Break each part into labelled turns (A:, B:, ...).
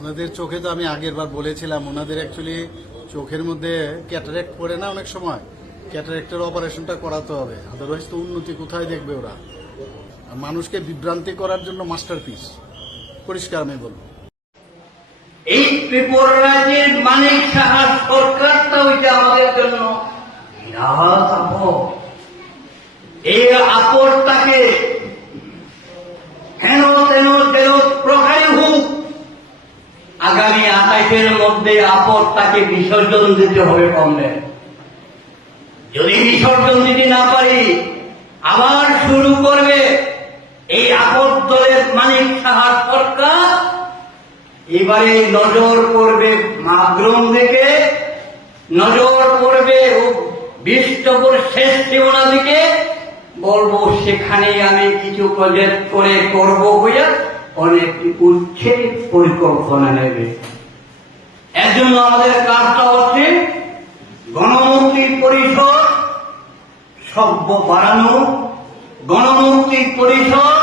A: ওনাদের চোখে তো আমি আগের বার বলেছিলাম, ওনাদের অ্যাকচুয়ালি চোখের মধ্যে ক্যাটারেক্ট পড়ে না অনেক সময়। ক্যাটারেক্টের অপারেশনটা করাতে হবে আদারওয়াইজ তো উন্নতি কোথায় দেখবে ওরা? মানুষকে বিভ্রান্তি করার জন্য মাস্টারপিস পরিষ্কার আমি বলব।
B: এই ত্রিপুরা রাজ্যের মানিক সাহার সরকারটা হইতে আমাদের জন্য এই আপদটাকে আগামী আঠাইশের মধ্যে আপদটাকে বিসর্জন দিতে হবে কমবে যদি বিসর্জন দিতে না পারি, আবার শুরু করবে এই আপদ দলের মানিক সাহার সরকার। এবারে নজর পড়বে মাদ্রম দিকে, নজর পড়বে বিষ্টপুর শেষ সীমানা দিকে। বলব সেখানে আমি কিছু প্রজেক্ট করে করব হইয়া অনেক উচ্ছেদ পরিকল্পনা নেবে। এর জন্য আমাদের কাজটা হচ্ছে গণমুক্তি পরিষদ সভ্য বাড়ানো। গণমুক্তি পরিষদ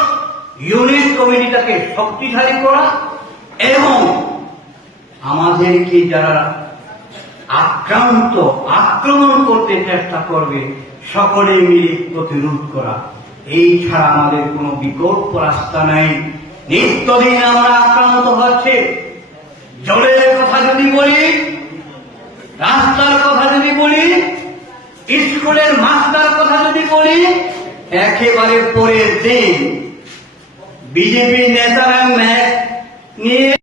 B: ইউনিট কমিটিটাকে শক্তিশালী করা এবং আমাদেরকে যারা আক্রান্ত, আক্রমণ করতে চেষ্টা করবে, সকলে মিলে প্রতিরোধ করা। এই ছাড়া আমাদের কোনো বিকল্প রাস্তা নাই। নিত্যদিন আমরা আক্রান্ত হচ্ছে। জলের কথা যদি বলি, রাস্তার কথা যদি বলি, স্কুলের মাস্টার কথা যদি বলি, একেবারে পরের দিন বিজেপি নেতারা ম্যাচ নিয়ে